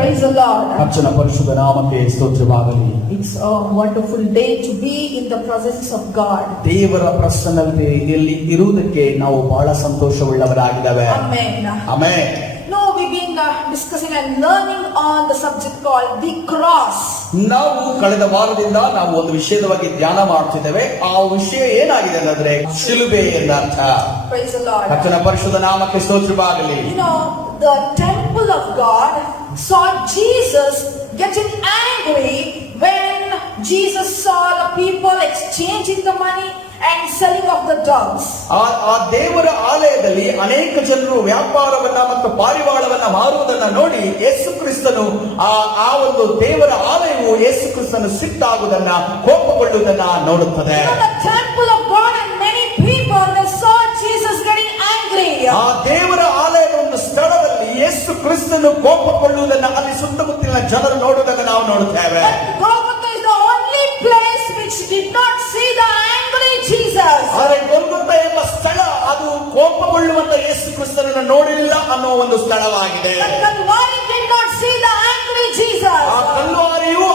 Praise the Lord. ಕರ್ತನ ಪರಿಶುದ್ಧ ನಾಮಕ್ಕೆ ಸ್ತೋತ್ರವಾಗಲಿ. It's a wonderful day to be in the presence of God. ದೇವರ ಪ್ರಸನ್ನತೆಯಲ್ಲಿ ಇರುವುದಕ್ಕೆ ನಾವು ಬಹಳ ಸಂತೋಷವುಳ್ಳವರಾಗಿದ್ದೇವೆ. Amen. Amen. No, we've been discussing and learning on the subject called the cross. ನಾವು ಕಳೆದ ವಾರದಿಂದ ನಾವು ಒಂದು ವಿಷಯದ ಬಗ್ಗೆ ಧ್ಯಾನ ಮಾಡ್ತಿದ್ದೇವೆ. ಆ ವಿಷಯ ಏನಾಗಿದೆ ಅಂದ್ರೆ ಶಿಲುಬೆ ಎಂದರ್ಥ. Praise the Lord. ಕರ್ತನ ಪರಿಶುದ್ಧ ನಾಮಕ್ಕೆ ಸ್ತೋತ್ರವಾಗಲಿ. You know, the temple of God saw Jesus getting angry when Jesus saw the people exchanging the money and selling of the dogs. ಆ ದೇವರ ಆಲಯದಲ್ಲಿ ಅನೇಕ ಜನರು ವ್ಯಾಪಾರವನ್ನ ಮತ್ತು ಪಾರಿವಾಳವನ್ನ ಮಾರುವುದನ್ನ ನೋಡಿ ಯೇಸು ಕ್ರಿಸ್ತನು ಆ ಒಂದು ದೇವರ ಆಲಯವು ಯೇಸು ಕ್ರಿಸ್ತನು ಸಿಟ್ಟಾಗುವುದನ್ನ ಕೋಪಗೊಳ್ಳುವುದನ್ನ ನೋಡುತ್ತದೆ. The temple of God and many people they saw Jesus getting angry. ಆ ದೇವರ ಆಲಯದ ಒಂದು ಸ್ಥಳದಲ್ಲಿ ಯೇಸು ಕ್ರಿಸ್ತನು ಕೋಪಗೊಳ್ಳುವುದನ್ನ ಅಲ್ಲಿ ಸುತ್ತಮುತ್ತಲಿನ ಜನರು ನೋಡುವುದನ್ನು ನಾವು ನೋಡುತ್ತೇವೆ. Golgotha is the only place which did not see the angry Jesus. ಆದರೆ ಗೊಲ್ಗೊಥಾ ಎಂಬ ಸ್ಥಳ ಅದು ಕೋಪಗೊಳ್ಳುವಂತ ಯೇಸು ಕ್ರಿಸ್ತನನ್ನು ನೋಡಿಲ್ಲ ಅನ್ನೋ ಒಂದು ಸ್ಥಳವಾಗಿದೆ. Calvary did not see the angry Jesus. ಆ ಕಲ್ವಾರಿಯು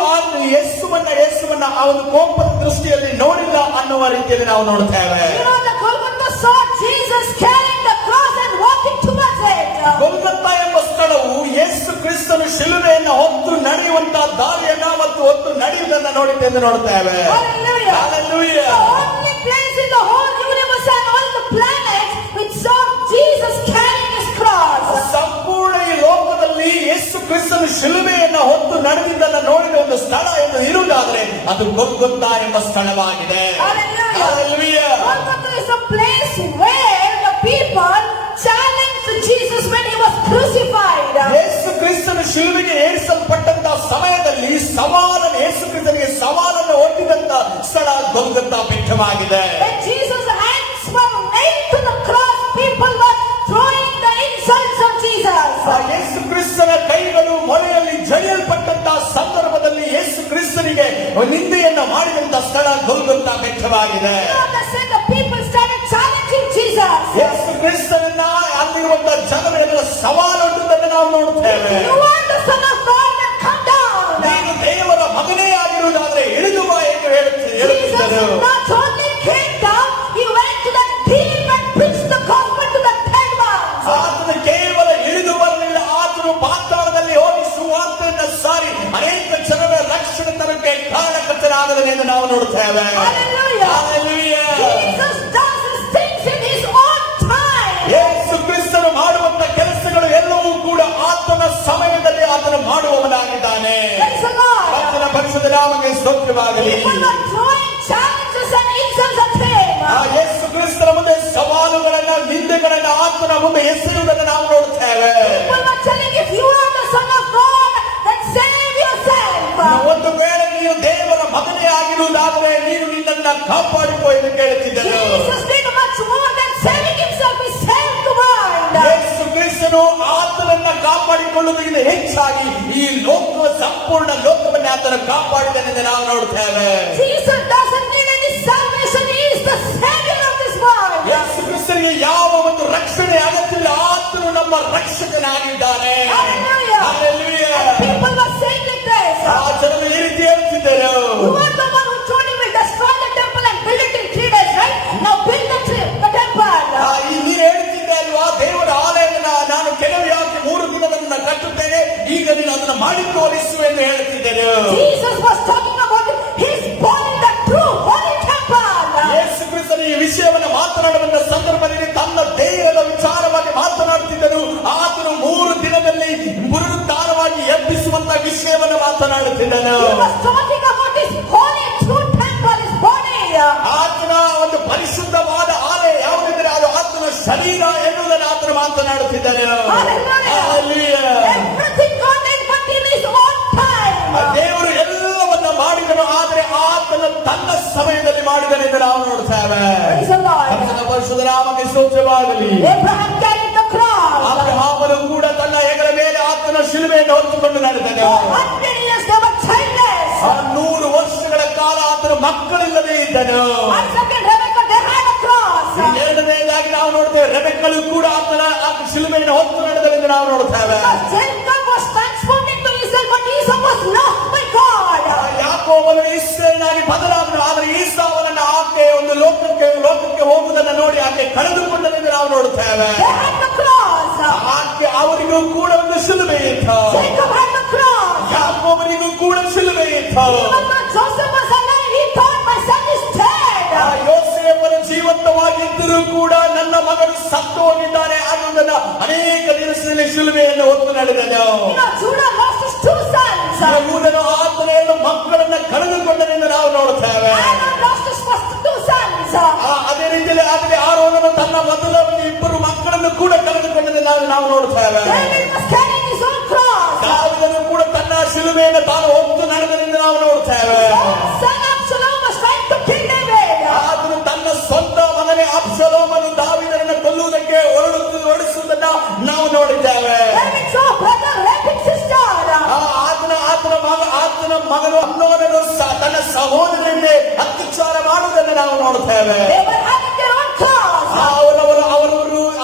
ಯೇಸುವನ್ನ ಆ ಒಂದು ಕೋಪದ ದೃಷ್ಟಿಯಲ್ಲಿ ನೋಡಿಲ್ಲ ಅನ್ನುವ ರೀತಿಯಲ್ಲಿ ನಾವು ನೋಡುತ್ತೇವೆ. You know, the Golgotha saw Jesus carrying the cross and walking towards it. Golgotha ಎಂಬ ಸ್ಥಳವು ಯೇಸು ಕ್ರಿಸ್ತನು ಶಿಲುಬೆಯನ್ನು ಹೊತ್ತು ನಡೆಯುವಂತಹ ದಾರಿಯನ್ನ ಮತ್ತು ಹೊತ್ತು ನಡೆಯುವುದನ್ನು ನೋಡಿದೆ ಎಂದು ನೋಡುತ್ತೇವೆ. Hallelujah. Hallelujah. The only place in the whole universe and all the planets which saw Jesus carrying his cross. ಸಂಪೂರ್ಣ ಈ ಲೋಕದಲ್ಲಿ ಯೇಸು ಕ್ರಿಸ್ತನು ಶಿಲುಬೆಯನ್ನು ಹೊತ್ತು ನಡೆದಿದ್ದನ್ನು ನೋಡಿದ ಒಂದು ಸ್ಥಳ ಎಂದು ಇರುವುದಾದರೆ ಅದು ಗೊಲ್ಗೊಥಾ ಎಂಬ ಸ್ಥಳವಾಗಿದೆ. Hallelujah. Golgotha is a place where the people challenged Jesus when he was crucified. ಯೇಸು ಕ್ರಿಸ್ತನು ಶಿಲುಬೆಗೆ ಏರಿಸಲ್ಪಟ್ಟಂತಹ ಸಮಯದಲ್ಲಿ ಯೇಸು ಕ್ರಿಸ್ತನಿಗೆ ಸವಾಲನ್ನು ಒಡ್ಡಿದಂತ ಸ್ಥಳ Golgotha ಬೆಟ್ಟವಾಗಿದೆ. When Jesus' hands were nailed to the cross, people were throwing the insults of Jesus. ಯೇಸು ಕ್ರಿಸ್ತನ ಕೈಗಳು ಮೊಲೆಯಲ್ಲಿ ಜಡಿಯಲ್ಪಟ್ಟಂತಹ ಸಂದರ್ಭದಲ್ಲಿ ಯೇಸು ಕ್ರಿಸ್ತನಿಗೆ ನಿಂದೆಯನ್ನ ಮಾಡಿದಂತ ಸ್ಥಳ Golgotha ಬೆಟ್ಟವಾಗಿದೆ. The people started challenging Jesus. ಯೇಸು ಕ್ರಿಸ್ತನನ್ನ ಅಲ್ಲಿರುವಂತಹ ಜನಗಳೆಲ್ಲ ಸವಾಲೊಡ್ಡುವುದನ್ನು ನಾವು ನೋಡುತ್ತೇವೆ. You are the Son of God, then come down. ನೀನು ದೇವರ ಮಗನೇ ಆಗಿರುವುದಾದ್ರೆ ಇಳಿದು ಬಾ ಎಂದು ಹೇಳುತ್ತಿದ್ದರು. Jesus not only came down, he went to the deep and preached the gospel to the dead ones. ಆತನು ಕೇವಲ ಇಳಿದು ಬರಲಿಲ್ಲ, ಆತನು ಪಾತಾಳದಲ್ಲಿ ಹೋಗಿ ಸುವಾರ್ತೆಯನ್ನು ಸಾರಿ ಅನೇಕ ಜನರ ರಕ್ಷಣೆ ತರಕ್ಕೆ ಕಾರಣಕರ್ತನಾಗದನೆ ಎಂದು ನಾವು ನೋಡುತ್ತೇವೆ. Hallelujah. Hallelujah. Jesus does his things in his own time. ಯೇಸು ಕ್ರಿಸ್ತನು ಮಾಡುವಂತ ಕೆಲಸಗಳು ಎಲ್ಲವೂ ಕೂಡ ಆತನ ಸಮಯದಲ್ಲಿ ಆತನು ಮಾಡುವವನಾಗಿದ್ದಾನೆ. Praise the Lord. ಆತನ ಪರಿಶುದ್ಧ ನಾಮಕ್ಕೆ ಸ್ತೋತ್ರವಾಗಲಿ. People are throwing challenges and insults at him. ಆ ಯೇಸು ಕ್ರಿಸ್ತನ ಮುಂದೆ ಸವಾಲುಗಳನ್ನ ನಿಂದೆಗಳನ್ನ ಆತನ ಮುಂದೆ ಎಸೆಯುವುದನ್ನು ನಾವು ನೋಡುತ್ತೇವೆ. People are telling, if you are the Son of God, then save yourself. ಒಂದು ವೇಳೆ ನೀನು ದೇವರ ಮಗನೇ ಆಗಿರುವುದಾದರೆ ನೀನು ನಿನ್ನನ್ನ ಕಾಪಾಡಿಕೋ ಎಂದು ಕೇಳುತ್ತಿದ್ದರು. Jesus did much more than saving himself. He saved the world. ಯೇಸು ಕ್ರಿಸ್ತನು ಆತನನ್ನ ಕಾಪಾಡಿಕೊಳ್ಳುವುದಕ್ಕಿಂತ ಹೆಚ್ಚಾಗಿ ಈ ಸಂಪೂರ್ಣ ಲೋಕವನ್ನೇ ಆತನ ಕಾಪಾಡಿದನೆಂದು ನಾವು ನೋಡುತ್ತೇವೆ. Jesus doesn't need any salvation. He is the Savior of this world. ಯೇಸು ಕ್ರಿಸ್ತನಿಗೆ ಯಾವ ಒಂದು ರಕ್ಷಣೆ ಅಗತ್ಯವಿಲ್ಲ, ಆತನು ನಮ್ಮ ರಕ್ಷಕನಾಗಿದ್ದಾನೆ. Hallelujah. Hallelujah. People were saying like this. ಆ ಜನರು ಈ ರೀತಿ ಹೇಳ್ತಿದ್ದರು. You are the one who told him we'll destroy the temple and build it in 3 days, right? Now build the temple. ನೀನು ಹೇಳ್ತಿದ್ದೆ ಅಲ್ವಾ, ದೇವರ ಆಲಯವನ್ನು ನಾನು ಕೆಲವು 3 ದಿನಗಳನ್ನು ಕಟ್ಟುತ್ತೇನೆ, ಈಗ ನೀನು ಅದನ್ನು ಮಾಡಿ ತೋರಿಸು ಎಂದು ಹೇಳ್ತಿದ್ದರು. Jesus was talking about his body, the true holy temple. ಯೇಸು ಕ್ರಿಸ್ತನು ಈ ವಿಷಯವನ್ನು ಮಾತನಾಡುವಂತ ಸಂದರ್ಭದಲ್ಲಿ ತನ್ನ ದೇಹದ ವಿಚಾರವಾಗಿ ಮಾತನಾಡುತ್ತಿದ್ದರು. ಆತನು 3 ದಿನದಲ್ಲಿ ಪುನರುತ್ಥಾನವಾಗಿ ಎಬ್ಬಿಸುವಂತ ವಿಷಯವನ್ನು ಮಾತನಾಡುತ್ತಿದ್ದನು. He was talking about his holy true temple, his body. ಆತನ ಒಂದು ಪರಿಶುದ್ಧವಾದ ಆಲಯ ಯಾವುದಿದ್ರೆ ಅದು ಆತನ ಶರೀರ ಎನ್ನುವುದನ್ನು ಆತನು ಮಾತನಾಡುತ್ತಿದ್ದನು. Everything God did, but in his own time. ದೇವರು ಎಲ್ಲವನ್ನ ಮಾಡಿದನು, ಆದರೆ ಆತನ ತನ್ನ ಸಮಯದಲ್ಲಿ ಮಾಡಿದನೆಂದು ನಾವು ನೋಡುತ್ತೇವೆ. ಆತನ ಪರಿಶುದ್ಧ ನಾಮಕ್ಕೆ ಸ್ತೋತ್ರವಾಗಲಿ. Abraham carried the cross. ಅಬ್ರಹಾಮನು ಕೂಡ ತನ್ನ ಹೆಗಲ ಮೇಲೆ ಆತನ ಶಿಲುಬೆಯನ್ನು ಹೊತ್ತುಕೊಂಡು ನಡೆದನು. 100 years they were childless. 100 ವರ್ಷಗಳ ಕಾಲ ಆತನ ಮಕ್ಕಳಿಲ್ಲದೆ ಇದ್ದನು. Rebecca, they had a cross. ಎರಡನೇದಾಗಿ ನಾವು ನೋಡ್ತೇವೆ, ರೆಬೆಕ್ಕಳು ಕೂಡ ಆತನ ಶಿಲುಬೆಯನ್ನು ಹೊತ್ತು ನಡೆದನೆಂದು ನಾವು ನೋಡುತ್ತೇವೆ. Jacob was transformed into was lost by God. ಯಾಕೋಬನು ಇಸ್ರಾಯೇಲನಾಗಿ ಬದಲಾದನು, ಆದರೆ ಈಸಾವನನ್ನ ಆಕೆ ಒಂದು ಲೋಕಕ್ಕೆ ಹೋಗುವುದನ್ನು ನೋಡಿ ಆಕೆ ಕಳೆದುಕೊಂಡನೆಂದು ನಾವು ನೋಡುತ್ತೇವೆ. They had the cross. ಆಕೆ ಅವರಿಗೂ ಕೂಡ ಒಂದು ಶಿಲುಬೆ ಇತ್ತು. Jacob had the cross. ಯಾಕೋಬನಿಗೂ ಕೂಡ ಶಿಲುಬೆ ಇತ್ತು. Even when Joseph was alive, he thought, my son is dead. ಯೋಸೇಫನು ಜೀವಂತವಾಗಿದ್ದರೂ ಕೂಡ ನನ್ನ ಮಗನು ಸತ್ತು ಹೋಗಿದ್ದಾನೆ ಅನ್ನುವುದನ್ನ ಅನೇಕ ದಿವಸದಲ್ಲಿ ಶಿಲುಬೆಯನ್ನು ಹೊತ್ತು ನಡೆದನು. Judah lost his two sons. ಯೂದನು ಆತನ ಎರಡು ಮಕ್ಕಳನ್ನ ಕಳೆದುಕೊಂಡನೆಂದು ನಾವು ನೋಡುತ್ತೇವೆ. Aaron lost his first two sons. ಅದೇ ರೀತಿಯಲ್ಲಿ ಆಗಲಿ ಆರೋನನು ತನ್ನ ಮೊದಲ ಇಬ್ಬರು ಮಕ್ಕಳನ್ನು ಕೂಡ ಕಳೆದುಕೊಂಡನೆಂದು ನಾವು ನೋಡುತ್ತೇವೆ. David was carrying his own cross. ದಾವೀದನು ಕೂಡ ತನ್ನ ಶಿಲುಬೆಯನ್ನು ತಾನು ಹೊತ್ತು ನಡೆದನೆಂದು ನಾವು ನೋಡುತ್ತೇವೆ. Son Absalom was trying to kill David. ಆತನು ತನ್ನ ಸ್ವಂತ ಮಗನೇ ಅಬ್ಷಲೋಮನು ದಾವೀದನನ್ನು ಕೊಲ್ಲುವುದಕ್ಕೆ ಹೊರಡಿಸುವುದನ್ನ ನಾವು ನೋಡಿದ್ದೇವೆ. David saw brother raping sister. ಆತನ ಮಗನು ಅಮ್ನೋನನು ತನ್ನ ಸಹೋದರನ್ನೇ ಅತ್ಯಾಚಾರ ಮಾಡುವುದನ್ನು ನಾವು ನೋಡುತ್ತೇವೆ. They were having their own cross.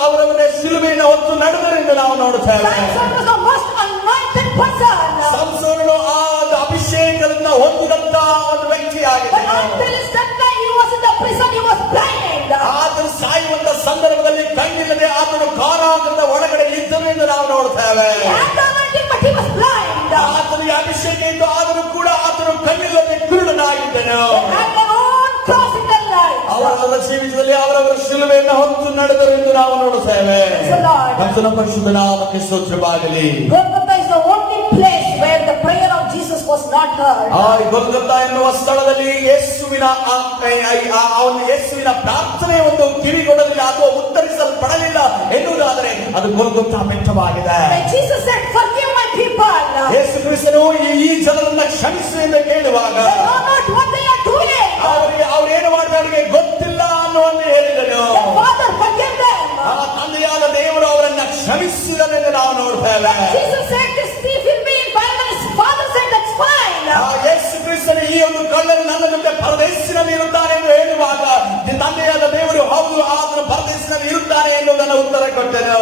ಅವರವರ ಶಿಲುಬೆಯನ್ನು ಹೊತ್ತು ನಡೆದರೆಂದು ನಾವು ನೋಡುತ್ತೇವೆ. Samson was the most anointed person. ಸಂಸೋನನು ಆ ಅಭಿಷೇಕದಿಂದ ಹೊಂದಿದಂತ ಒಂದು ವ್ಯಕ್ತಿಯಾಗಿದೆ. But until his death time, he was in the prison, he was blind. ಆತನು ಸಾಯುವಂತ ಸಂದರ್ಭದಲ್ಲಿ ಕಣ್ಣಿಲ್ಲದೆ ಆತನು ಕಾರಾಗೃಹದ ಒಳಗಡೆ ಇದ್ದನು ಎಂದು ನಾವು ನೋಡುತ್ತೇವೆ. He had the anointing, but he was blind. ಆತನಿಗೆ ಅಭಿಷೇಕ ಇದ್ದು ಆದರೂ ಕೂಡ ಆತನು ಕಣ್ಣಿಲ್ಲದೆ ಕುರುಡನಾಗಿದ್ದನು. They had their own cross in their life. ಅವರ ಜೀವಿತದಲ್ಲಿ ಅವರವರ ಶಿಲುಬೆಯನ್ನು ಹೊತ್ತು ನಡೆದರು ಎಂದು ನಾವು ನೋಡುತ್ತೇವೆ. ಕರ್ತನ ಪರಿಶುದ್ಧ ನಾಮಕ್ಕೆ ಸ್ತೋತ್ರವಾಗಲಿ. Golgotha is the only place where the prayer of Jesus was not heard. Golgotha ಎನ್ನುವ ಸ್ಥಳದಲ್ಲಿ ಯೇಸುವಿನ ಪ್ರಾರ್ಥನೆ ಒಂದು ಕಿವಿಗೊಡಲಿಲ್ಲ ಅಥವಾ ಉತ್ತರಿಸಲ್ಪಡಲಿಲ್ಲ ಎನ್ನುವುದಾದರೆ ಅದು Golgotha ಬೆಟ್ಟವಾಗಿದೆ. When Jesus said, forgive my people, ಯೇಸು ಕ್ರಿಸ್ತನು ಈ ಜನರನ್ನ ಕ್ಷಮಿಸು ಎಂದು ಕೇಳುವಾಗ they know not what they are doing. ಅವ್ರೇನು ಮಾಡಿದ ಅವರಿಗೆ ಗೊತ್ತಿಲ್ಲ ಅನ್ನುವಂತೆ ಹೇಳಿದನು. The Father forgive them. ತಂದೆಯಾದ ದೇವರು ಅವರನ್ನ ಕ್ಷಮಿಸಿದನೆಂದು ನಾವು ನೋಡ್ತೇವೆ. Jesus said, this thief will be in paradise. His Father said, that's fine. ಯೇಸು ಕ್ರಿಸ್ತನು ಈ ಒಂದು ಕಳ್ಳನು ನನ್ನ ಜೊತೆ ಪರದೇಶಿನಲ್ಲಿ ಇರುತ್ತಾನೆ ಎಂದು ಹೇಳುವಾಗ ತಂದೆಯಾದ ದೇವರು ಹೌದು ಆತನು ಪರದೇಶಿನಲ್ಲಿ ಇರುತ್ತಾನೆ ಎನ್ನುವುದನ್ನು ಉತ್ತರ ಕೊಟ್ಟನು.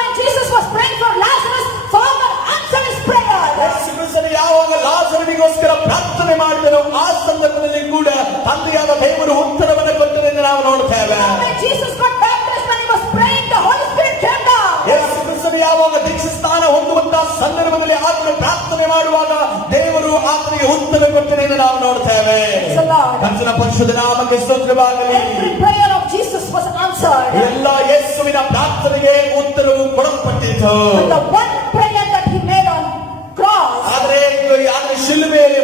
When Jesus was praying for Lazarus, Father answered his prayer. ಯೇಸು ಕ್ರಿಸ್ತನು ಯಾವಾಗ ಲಾಜರನಿಗೋಸ್ಕರ ಪ್ರಾರ್ಥನೆ ಮಾಡಿದನು ಆ ಸಂದರ್ಭದಲ್ಲಿ ಕೂಡ ತಂದೆಯಾದ ದೇವರು ಉತ್ತರವನ್ನು ಕೊಟ್ಟನೆಂದು ನಾವು ನೋಡುತ್ತೇವೆ. When Jesus got baptized, when he was praying, the Holy Spirit came down. ಯೇಸು ಕ್ರಿಸ್ತನು ಯಾವಾಗ ದೀಕ್ಷಾಸ್ನಾನ ಹೊಂದುವಂತಹ ಸಂದರ್ಭದಲ್ಲಿ ಆತನು ಪ್ರಾರ್ಥನೆ ಮಾಡುವಾಗ ದೇವರು ಆತನಿಗೆ ಉತ್ತರ ಕೊಟ್ಟನೆಂದು ನಾವು ನೋಡುತ್ತೇವೆ. ಕರ್ತನ ಪರಿಶುದ್ಧ ನಾಮಕ್ಕೆ ಸ್ತೋತ್ರವಾಗಲಿ. Every prayer of Jesus was answered. ಎಲ್ಲ ಯೇಸುವಿನ ಪ್ರಾರ್ಥನೆಗೆ ಉತ್ತರವು ಕೊಡಲ್ಪಟ್ಟಿತು. But the one prayer that he made on cross, ಆದರೆ ಶಿಲುಬೆಯಲ್ಲಿ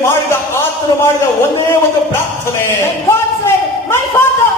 ಆತನು ಮಾಡಿದ ಒಂದೇ ಒಂದು ಪ್ರಾರ್ಥನೆ, when God said, my Father,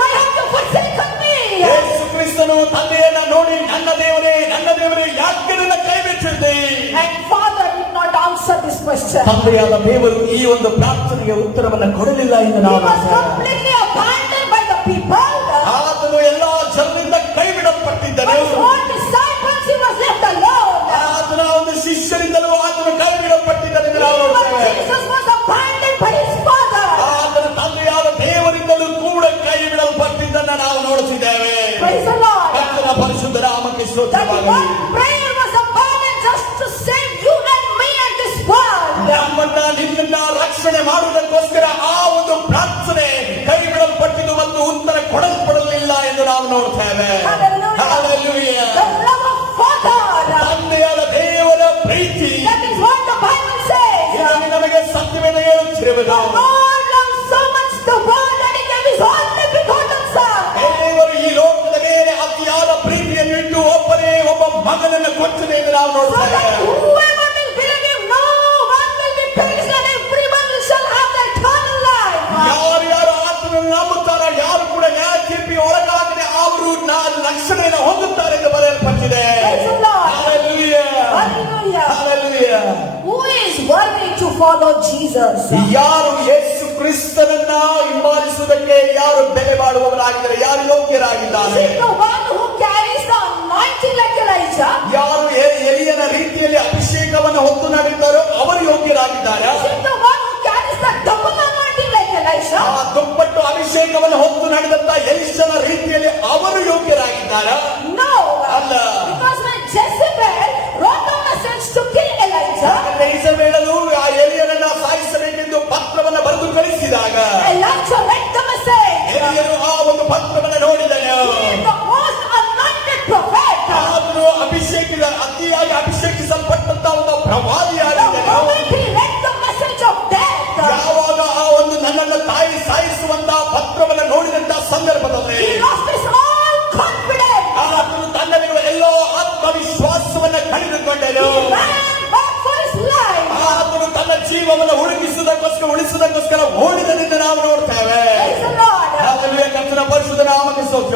why have you forsaken me? ಯೇಸು ಕ್ರಿಸ್ತನು ತಂದೆಯನ್ನ ನೋಡಿ ನನ್ನ ದೇವರೇ ಯಾಕೆ ನನ್ನ ಕೈ ಬಿಟ್ಟಿದ್ದೆ? And Father did not answer this question. ತಂದೆಯಾದ ದೇವರು ಈ ಒಂದು ಪ್ರಾರ್ಥನೆಗೆ ಉತ್ತರವನ್ನು ಕೊಡಲಿಲ್ಲ ಎಂದು He ನಾವು was completely abandoned by the people. ಆತನು ಎಲ್ಲಾ ಜನರಿಂದ ಕೈ ಬಿಡಲ್ಪಟ್ಟಿದ್ದನು. By his own disciples, he was left alone. ಆತನ ಒಂದು ಶಿಷ್ಯರಿಂದಲೂ ಆತನು ಕೈ ಬಿಡಲ್ಪಟ್ಟಿದ್ದನು ಎಂದು ನಾವು Even ನೋಡುತ್ತೇವೆ. Jesus was abandoned by his Father. ಆತನ ತಂದೆಯಾದ ದೇವರಿಂದಲೂ ಕೂಡ ಕೈ ಬಿಡಲ್ಪಟ್ಟಿದ್ದನ್ನು ನಾವು ನೋಡುತ್ತಿದ್ದೇವೆ. Praise the Lord. ಕರ್ತನ ಪರಿಶುದ್ಧ ನಾಮಕ್ಕೆ That ಸ್ತೋತ್ರವಾಗಲಿ. one prayer was abandoned just to save you and me and this world. ನಮ್ಮನ್ನ ನಿನ್ನನ್ನ ರಕ್ಷಣೆ ಮಾಡುವುದಕ್ಕೋಸ್ಕರ ಆ ಒಂದು ಪ್ರಾರ್ಥನೆ ಕೈ ಬಿಡಲ್ಪಟ್ಟಿದ್ದು ಮತ್ತು ಉತ್ತರ ಕೊಡಲ್ಪಡಲಿಲ್ಲ ಎಂದು ನಾವು ನೋಡ್ತೇವೆ. Hallelujah. Hallelujah. The love of Father. ತಂದೆಯಾದ ದೇವರ ಪ್ರೀತಿ That is what the Bible says. ಇದನ್ನು ನಮಗೆ ಸತ್ಯವೇದ ಹೇಳುತ್ತಿರುವುದು. God loved so much the world that he gave his only begotten Son. ದೇವರು ಈ ಲೋಕದ ಮೇಲೆ ಅತಿಯಾದ ಪ್ರೀತಿಯನ್ನು ಇಟ್ಟು ಒಬ್ಬ ಮಗನನ್ನು ಕೊಟ್ಟನೆ ಎಂದು ನಾವು So ನೋಡ್ತೇವೆ. that whoever will believe him, no one will be perished and everyone shall have the eternal life. ಯಾರು ಆತನನ್ನು ನಂಬುತ್ತಾರೋ ಯಾರು ಕೂಡ ನ್ಯಾಯ ತೀರ್ಪಿ ಒಳಗಾಗದೆ ಅವರು ರಕ್ಷಣೆಯನ್ನು ಹೊಂದುತ್ತಾರೆ ಎಂದು ಬರೆಯಲ್ಪಟ್ಟಿದೆ. Praise the Lord. Hallelujah. Hallelujah. Hallelujah. Who is worthy to follow Jesus? ಯಾರು ಯೇಸು ಕ್ರಿಸ್ತನನ್ನ ಹಿಂಬಾಲಿಸುವುದಕ್ಕೆ ಯಾರು ಬೆಲೆ ಬಾಳುವವರಾಗಿದ್ದಾರೆ, ಯಾರು ಯೋಗ್ಯರಾಗಿದ್ದಾರೆ? Is it the one who carries the anointing like Elijah? ಯಾರು ಎಲಿಯನ ರೀತಿಯಲ್ಲಿ ಅಭಿಷೇಕವನ್ನು ಹೊತ್ತು ನಡೆದಿದ್ದಾರೋ ಅವರು ಯೋಗ್ಯರಾಗಿದ್ದಾರೆ. Is it the one who carries the double anointing like Elisha? ಆ ದುಪ್ಪಟ್ಟು ಅಭಿಷೇಕವನ್ನು ಹೊತ್ತು ನಡೆದಂತ ಎಲಿಷನ ರೀತಿಯಲ್ಲಿ ಅವರು ಯೋಗ್ಯರಾಗಿದ್ದಾರೆ? No. ಅಲ್ಲ. Because when Jezebel wrote down a message to kill Elijah,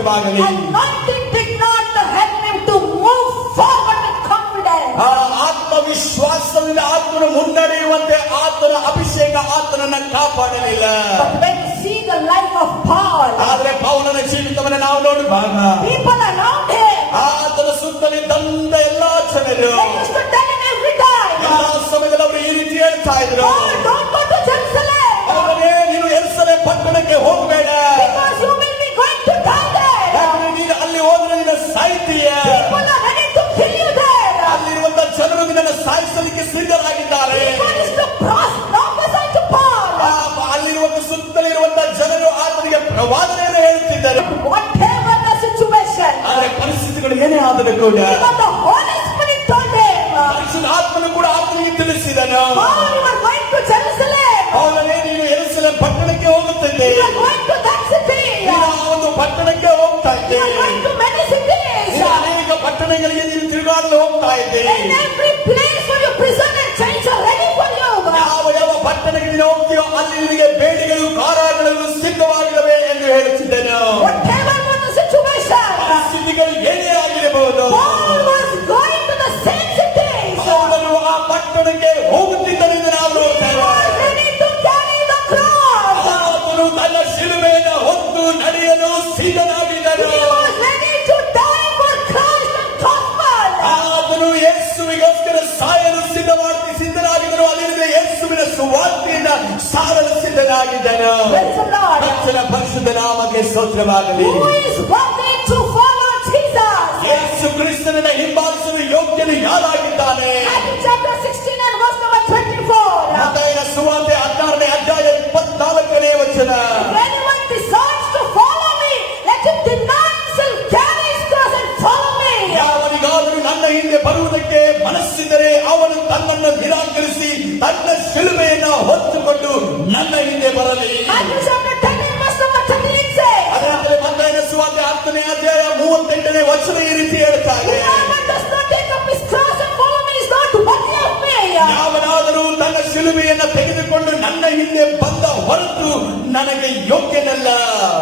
ಸ್ತೋತ್ರವಾಗಲಿ. Anointing did not help him to move forward with confidence. ಆ ಆತ್ಮವಿಶ್ವಾಸದಿಂದ ಆತನು ಮುನ್ನಡೆಯುವಂತೆ ಆತನ ಅಭಿಷೇಕ ಆತನನ್ನ ಕಾಪಾಡಲಿಲ್ಲ. But when we see the life of Paul, ಆದ್ರೆ ಪೌಲನ ಜೀವಿತವನ್ನು ನಾವು ನೋಡುವಾಗ people around him, ಆತನ ಸುತ್ತಲಿದ್ದಂತ ಎಲ್ಲಾ ಜನರು they used to tell him every time, ಎಲ್ಲಾ ಸಮಯದಲ್ಲಿ ಅವರು ಈ ರೀತಿ ಹೇಳ್ತಾ ಇದ್ರು, Paul, don't go to Jerusalem, ಅವನೇ ನೀನು ಯೆರೂಸಲೇಮ್ ಪಟ್ಟಣಕ್ಕೆ ಹೋಗಬೇಡ, because you will be going to die there. ಯಾಕಂದ್ರೆ ನೀನು ಅಲ್ಲಿ ಹೋದ್ರೆ ನೀನು ಸಾಯ್ತೀಯ. People are ready to kill you there. ಅಲ್ಲಿರುವಂತ ಜನರು ನಿನ್ನನ್ನು ಸಾಯಿಸಲಿಕ್ಕೆ ಸಿದ್ಧರಾಗಿದ್ದಾರೆ. People is to prophesy to Paul. ಅಲ್ಲಿರುವಂತ ಸುತ್ತಲಿರುವಂತ ಜನರು ಆತನಿಗೆ ಪ್ರವಾದನೆಯನ್ನು ಹೇಳುತ್ತಿದ್ದಾರೆ. Whatever the situation, ಆದ್ರೆ ಪರಿಸ್ಥಿತಿಗಳು ಏನೇ ಆದರೂ ಕೂಡ even the Holy Spirit told him, ಪರಿಶುದ್ಧಾತ್ಮನು ಕೂಡ ಆತನಿಗೆ ತಿಳಿಸಿದನು, Paul, you are going to Jerusalem. ಅವನೇ ನೀನು ಯೆರೂಸಲೇಮ್ ಪಟ್ಟಣಕ್ಕೆ ಹೋಗುತ್ತಿದ್ದೆ, You are going to that city. ನೀನು ಆ ಒಂದು ಪಟ್ಟಣಕ್ಕೆ ಹೋಗ್ತಾ You ಇದ್ದೆ, are going to many cities. ನೀನು ಅನೇಕ ಪಟ್ಟಣಗಳಿಗೆ ನೀನು ತಿರುಗಾಡಲು ಹೋಗ್ತಾ ಇದ್ದೆ. In every place where your prison and chains are ready for you. ಯಾವ ಯಾವ ಪಟ್ಟಣಕ್ಕೆ ನೀನು ಹೋಗ್ತೀಯೋ ಅಲ್ಲಿ ನಿನಗೆ ಬೇಡಿಗಳು ಕಾರಾಗಗಳು ಸಿದ್ಧವಾಗಿವೆ ಎಂದು ಹೇಳುತ್ತಿದ್ದನು. Whatever was the situation, ಪರಿಸ್ಥಿತಿಗಳು ಏನೇ ಆಗಿರಬಹುದು, Paul was going to the same cities. ಅವನು ಆ ಪಟ್ಟಣಕ್ಕೆ ಹೋಗುತ್ತಿದ್ದನೆಂದು ನಾವು He ನೋಡ್ತೇವೆ. was ready to carry the cross. ಆತನು ತನ್ನ ಶಿಲುಬೆಯನ್ನು ಹೊತ್ತು ನಡೆಯಲು ಸಿದ್ಧನಾಗಿದ್ದನು. He was ready to die for Christ and gospel. ಆತನು ಯೇಸುವಿಗೋಸ್ಕರ ಸಾಯಲು ಸಿದ್ಧನಾಗಿದ್ದನು. ಅಲ್ಲಿಂದ ಯೇಸುವಿನ ಸುವಾರ್ತೆಯನ್ನ ಸಾರಲು ಸಿದ್ಧನಾಗಿದ್ದನು. Praise the Lord. ಕರ್ತನ ಪರಿಶುದ್ಧ ನಾಮಕ್ಕೆ ಸ್ತೋತ್ರವಾಗಲಿ. Who is worthy to follow Jesus? Yesu ಕ್ರಿಸ್ತನನ್ನ ಹಿಂಬಾಲಿಸಲು ಯೋಗ್ಯನು ಯಾರಾಗಿದ್ದಾನೆ? Matthew chapter 16 and verse number 24. ಮತ್ತಾಯನ ಸುವಾರ್ತೆ 16ನೇ ಅಧ್ಯಾಯ 24ನೇ ವಚನ. If anyone decides to follow me, let him deny himself, carry his cross and follow me. ಯಾವನಿಗಾದರೂ ನನ್ನ ಹಿಂದೆ ಬರುವುದಕ್ಕೆ ಮನಸ್ಸಿದ್ದರೆ ಅವನು ತನ್ನನ್ನು ನಿರಾಕರಿಸಿ ತನ್ನ ಶಿಲುಬೆಯನ್ನ ಹೊತ್ತುಕೊಂಡು ನನ್ನ ಹಿಂದೆ ಬರಲಿ. Matthew chapter 10 and verse number 38 says, ಅದರಂತೆ ಮತ್ತಾಯನ ಸುವಾರ್ತೆ 10ನೇ ಅಧ್ಯಾಯ 38ನೇ ವಚನ ಈ ರೀತಿ ಹೇಳ್ತಾರೆ, whoever does not take up his cross and follow me is not worthy of me. ಯಾವನಾದರೂ ತನ್ನ ಶಿಲುಬೆಯನ್ನ ತೆಗೆದುಕೊಂಡು ನನ್ನ ಹಿಂದೆ ಬಂದ ಹೊರತು ನನಗೆ ಯೋಗ್ಯನಲ್ಲ.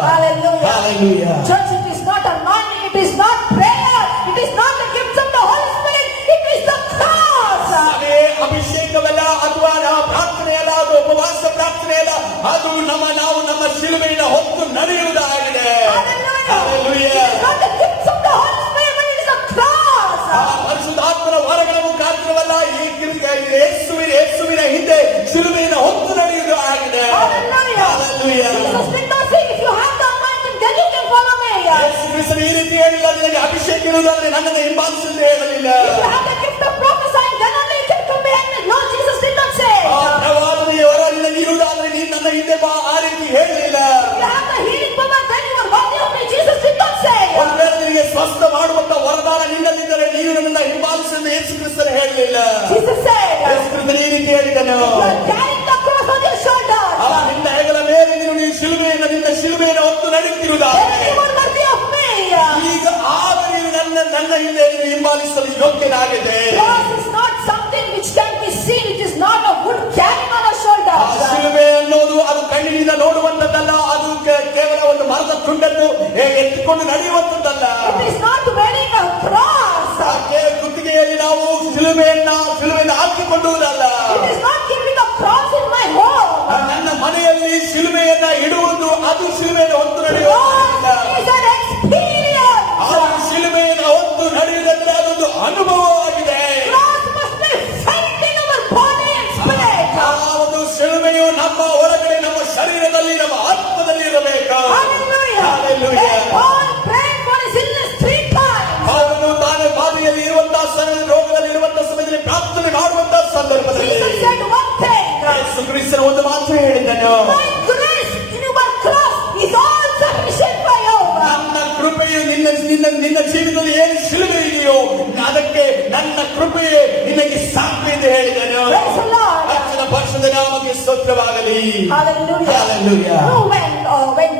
Hallelujah. Hallelujah. Church, it is not anointing, it is not prayer, it is not the gifts of the Holy Spirit, it is the cross. ಅದೇ ಅಭಿಷೇಕವಲ್ಲ, ಅಥವಾ ಪ್ರಾರ್ಥನೆ ಅಲ್ಲ, ಅದು ಉಪವಾಸ ಪ್ರಾರ್ಥನೆ ಅಲ್ಲ, ಅದು ನಾವು ನಮ್ಮ ಶಿಲುಬೆಯನ್ನು ಹೊತ್ತು ನಡೆಯುವುದಾಗಿದೆ. Hallelujah. It is not the gifts of the Holy Spirit, but it is the cross. ಪರಿಶುದ್ಧಾತ್ಮನ ವರಗಳ ಮುಖಾಂತರವಲ್ಲ, ಈ ಯೇಸುವಿನ ಹಿಂದೆ ಶಿಲುಬೆಯನ್ನು ಹೊತ್ತು ನಡೆಯುವುದು ಆಗಿದೆ. Hallelujah. Hallelujah. Jesus did not say, if you have the anointing, then you can follow me. ಯೇಸು ಕ್ರಿಸ್ತನು ಈ ರೀತಿ ಹೇಳಿಲ್ಲ, ನಿನಗೆ ಅಭಿಷೇಕ ಇರುವುದಾದ್ರೆ ನನ್ನನ್ನು ಹಿಂಬಾಲಿಸು ಎಂದು ಹೇಳಲಿಲ್ಲ. If you have the gift of prophesying, then only you can come behind me. No, Jesus did not say. ಆ ಪ್ರವಾದನೆಯ ವರ ನಿನಗೆ ಇರುವುದಾದ್ರೆ ನೀನು ನನ್ನ ಹಿಂದೆ ಬಾ, ಆ ರೀತಿ ಹೇಳಲಿಲ್ಲ. If you have the healing power, then you are worthy of me. Jesus did not say. ಒಂದು ವೇಳೆ ನಿನಗೆ ಸ್ವಸ್ಥ ಮಾಡುವಂತ ವರದಾನ ನಿನ್ನಲ್ಲಿದ್ದರೆ ನೀನು ನನ್ನನ್ನು ಹಿಂಬಾಲಿಸು ಎಂದು ಯೇಸು ಕ್ರಿಸ್ತನು ಹೇಳಲಿಲ್ಲ. Jesus said, ಯೇಸು ಕ್ರಿಸ್ತನು ಈ ರೀತಿ ಹೇಳಿದನು, you are carrying the cross on your shoulders. ನಿನ್ನ ಹೆಗಲ ಮೇಲೆ ನೀನು ನಿನ್ನ ಶಿಲುಬೆಯನ್ನು ಹೊತ್ತು ನಡೆಯುತ್ತಿರುವುದಾದರೆ Then you are worthy of me. ಈಗ ಆಗ ನೀನು ನನ್ನ ಹಿಂದೆ ನೀನು ಹಿಂಬಾಲಿಸಲು ಯೋಗ್ಯನಾಗಿದೆ. Cross is not something which can be seen. It is not a wood carrying on a shoulder. ಆ ಶಿಲುಬೆ ಅನ್ನೋದು ಅದು ಕಣ್ಣಿನಿಂದ ನೋಡುವಂತದ್ದಲ್ಲ, ಅದು ಕೇವಲ ಒಂದು ಮರದ ತುಂಡನ್ನು ಎತ್ತಿಕೊಂಡು ನಡೆಯುವಂತದ್ದಲ್ಲ. It is not wearing a cross. ಕುತ್ತಿಗೆಯಲ್ಲಿ ನಾವು ಶಿಲುಬೆಯನ್ನು ಹಾಕಿಕೊಳ್ಳುವುದಲ್ಲ. It is not giving a cross in my home. ನನ್ನ ಮನೆಯಲ್ಲಿ ಶಿಲುಬೆಯನ್ನ ಇಡುವುದು, ಅದು ಶಿಲುಬೆಯನ್ನು ಹೊತ್ತು ನಡೆಯುವುದಿಲ್ಲ. Cross is an experience. ಆ ಶಿಲುಬೆಯನ್ನು ಹೊತ್ತು ನಡೆಯುವುದಂದ್ರೆ ಅದೊಂದು ಅನುಭವವಾಗಿದೆ. Cross must be felt in our body and spirit. ಆ ಒಂದು ಶಿಲುಬೆಯು ನಮ್ಮ ಒಳಗಡೆ, ನಮ್ಮ ಶರೀರದಲ್ಲಿ, ನಮ್ಮ ಆತ್ಮದಲ್ಲಿ ಇರಬೇಕು. Hallelujah. Hallelujah. When Paul prayed for his illness 3 times. ಅವನು ತಾನು ಬಾಧೆಯಲ್ಲಿ ಇರುವಂತಹ ರೋಗದಲ್ಲಿ ಇರುವಂತಹ ಸಮಯದಲ್ಲಿ ಪ್ರಾರ್ಥನೆ ಮಾಡುವಂತಹ ಸಂದರ್ಭದಲ್ಲಿ Jesus said one thing. ಯೇಸು ಕ್ರಿಸ್ತನ ಒಂದು ಮಾತು ಹೇಳಿದನು, My grace in your cross is all sufficient for you. ನನ್ನ ಕೃಪೆಯು ನಿನ್ನ ಜೀವಿತದಲ್ಲಿ ಏನು ಶಿಲುಬೆ ಇದೆಯೋ ಅದಕ್ಕೆ ನನ್ನ ಕೃಪೆಯೇ ನಿನಗೆ ಸಾಕು ಎಂದು ಹೇಳಿದನು. Praise the Lord. ಕರ್ತನ ಪರಿಶುದ್ಧ ನಾಮಕ್ಕೆ ಸ್ತೋತ್ರವಾಗಲಿ. Hallelujah. Hallelujah. No, when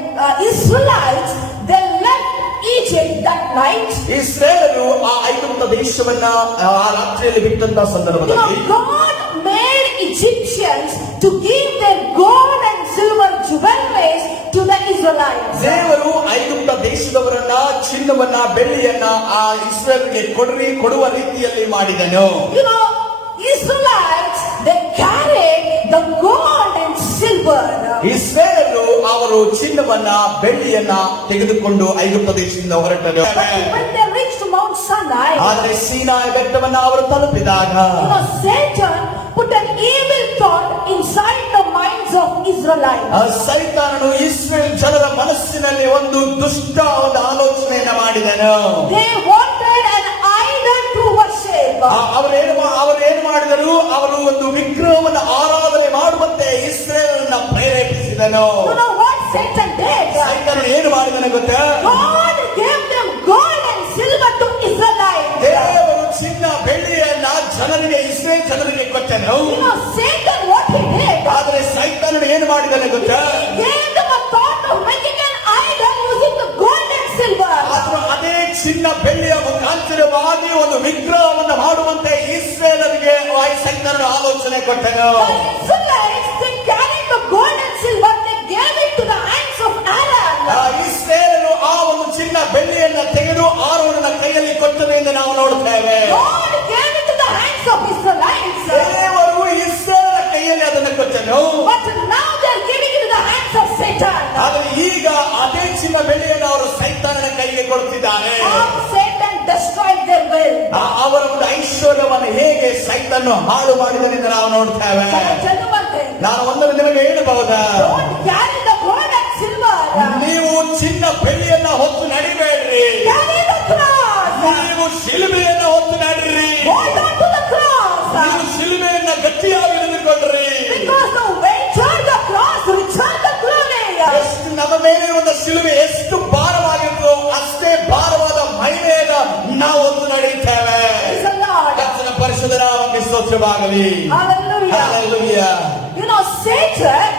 Israelites, they left Egypt that night. ಇಸ್ರೇಲರು ಆ ಐಗುಪ್ತ ದೇಶವನ್ನ ಆ ರಾತ್ರಿಯಲ್ಲಿ ಬಿಟ್ಟಂತಹ ಸಂದರ್ಭದಲ್ಲಿ God made Egyptians to give their gold and silver jewelries to the Israelites. ದೇವರು ಐಗುಪ್ತ ದೇಶದವರನ್ನ ಚಿನ್ನವನ್ನ ಬೆಳ್ಳಿಯನ್ನ ಆ ಇಸ್ರೇಲ್ಗೆ ಕೊಡುವ ರೀತಿಯಲ್ಲಿ ಮಾಡಿದನು. You know, Israelites, they carried the gold and silver. ಇಸ್ರೇಲರು ಅವರು ಚಿನ್ನವನ್ನ ಬೆಳ್ಳಿಯನ್ನ ತೆಗೆದುಕೊಂಡು ಐಗುಪ್ತ ದೇಶದಿಂದ ಹೊರಟರು. When they reached Mount Sinai, ಆದರೆ ಸೀನಾಯಿ ಬೆಟ್ಟವನ್ನ ಅವರು ತಲುಪಿದಾಗ you know, Satan put an evil thought inside the minds of Israelites. ಸೈತಾನನು ಇಸ್ರೇಲ್ ಜನರ ಮನಸ್ಸಿನಲ್ಲಿ ಒಂದು ದುಷ್ಟ ಒಂದು ಆಲೋಚನೆಯನ್ನ ಮಾಡಿದನು. They wanted an idol to worship. ಅವರೇನು ಮಾಡಿದರು? ಅವರು ಒಂದು ವಿಗ್ರಹವನ್ನು ಆರಾಧನೆ ಮಾಡುವಂತೆ ಇಸ್ರೇಲನ್ನ ಪ್ರೇರೇಪಿಸಿದನು. You know what Satan did? ಸೈತಾನನು ಏನು ಮಾಡಿದನು ಗೊತ್ತಾ? God gave them gold and silver to Israelites. ದೇವರು ಚಿನ್ನ ಬೆಳ್ಳಿಯನ್ನ ಜನರಿಗೆ ಇಸ್ರೇಲ್ ಜನರಿಗೆ ಕೊಟ್ಟನು. You know, Satan, what he did? ಆದರೆ ಸೈತಾನನು ಏನು ಮಾಡಿದನು ಗೊತ್ತಾ? He gave them a thought of making an idol using the gold and silver. ಅಥವಾ ಅದೇ ಚಿನ್ನ ಬೆಳ್ಳಿಯ ಮುಖಾಂತರವಾಗಿ ಒಂದು ವಿಗ್ರಹವನ್ನು ಮಾಡುವಂತೆ ಇಸ್ರೇಲರಿಗೆ ಸೈತಾನನು ಆಲೋಚನೆ ಕೊಟ್ಟನು. The Israelites, they carried the gold and silver, they gave it to the hands of Aaron. ಇಸ್ರೇಲರು ಆ ಒಂದು ಚಿನ್ನ ಬೆಳ್ಳಿಯನ್ನ ತೆಗೆದು ಆರೋನನ ಕೈಯಲ್ಲಿ ಕೊಟ್ಟರು ಎಂದು ನಾವು ನೋಡುತ್ತೇವೆ. God gave it to the hands of Israelites. ದೇವರು ಇಸ್ರೇಲರ ಕೈಯಲ್ಲಿ ಅದನ್ನು ಕೊಟ್ಟನು. But now they are giving it to the hands of Satan. ಆದರೆ ಈಗ ಅದೇ ಚಿನ್ನ ಬೆಳ್ಳಿಯನ್ನು ಅವರು ಸೈತಾನನ ಕೈಗೆ ಕೊಡುತ್ತಿದ್ದಾರೆ. How Satan destroyed their wealth. ಅವರ ಒಂದು ಐಶ್ವರ್ಯವನ್ನು ಹೇಗೆ ಸೈತಾನನು ಹಾಳು ಮಾಡಿದನೆಂದು ನಾವು ನೋಡ್ತೇವೆ. Can I tell you one thing? ನಾನು ಒಂದನ್ನು ನಿಮಗೆ ಹೇಳಬಹುದಾ? Don't carry the gold and silver. ನೀವು ಚಿನ್ನ ಬೆಳ್ಳಿಯನ್ನ ಹೊತ್ತು ನಡಿಬೇಡ್ರಿ. Carry the cross. ನೀವು ಶಿಲುಬೆಯನ್ನ ಹೊತ್ತು ನಡ್ರಿ. Hold on to the cross. ನೀವು ಶಿಲುಬೆಯನ್ನ ಗಟ್ಟಿಯಾಗಿ ಹಿಡಿದುಕೊಳ್ಳ್ರಿ. Because the weighter the cross, richer the glory. ಎಷ್ಟು ನಮ್ಮ ಮೇಲೆ ಒಂದು ಶಿಲುಬೆ ಎಷ್ಟು ಭಾರವಾಗಿರುತ್ತೋ ಅಷ್ಟೇ ಭಾರವಾದ ಮಹಿಮೆಯನ್ನ ನಾವು ಹೊತ್ತು ನಡೆಯುತ್ತೇವೆ. Praise the Lord. ಕರ್ತನ ಪರಿಶುದ್ಧ ನಾಮಕ್ಕೆ ಸ್ತೋತ್ರವಾಗಲಿ. Hallelujah. Hallelujah. You know, Satan,